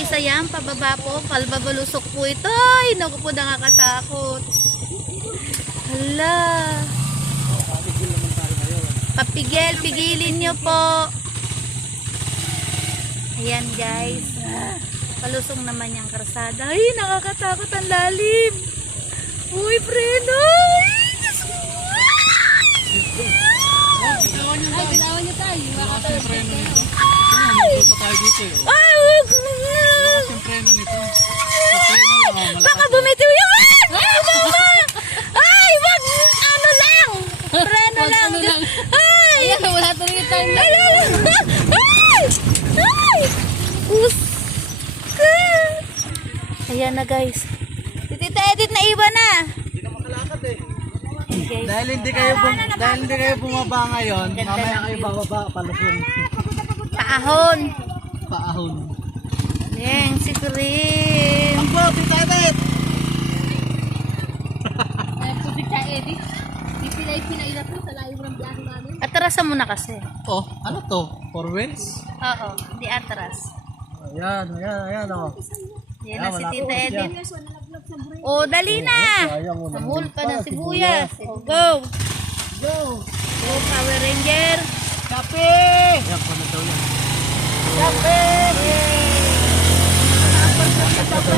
guys, ayan, pababa po. Kalbabalusok po ito. Ay, naku po, nakakatakot. Hala. Papigil, pigilin nyo po. Ayan guys. Palusong naman yung karsada. Ay, nakakatakot ang lalim. Uy, preno. Ay, bitawan niyo tayo. Lakas yung preno nito. Ay! Ito tayo dito eh. Ay, huwag mo. Lakas yung preno nito. Sa preno lang oh, malakas. Baka bumitiw yung... Ay, wag! Ano lang? Preno lang. Ano lang. Ay! Ayan, wala talaga tayo. Ay! Ay! Ay! Uska! Ayan na guys. Si Tita Edith na iwan na. Hindi na makalakad eh. Guys. Dahil hindi kayo bumaba ngayon, mamaya kayo bababa palusong. Paahon. Paahon. Ayan, si Karim. Ang po, Tita Edith! Ay, po si Cha Edith. Ipinay-pinay po sa layo ng biyahe namin. Atrasan mo na kasi. Oh, ano to? Four wheels? Oo, di atras. Ayan oh. Yan na si Tita Ayan. Edith. Oh, dali na. Samul pa ng sibuyas. Go. Go! Go, Power Ranger. Kape! Ayan, paano daw yan? Kape!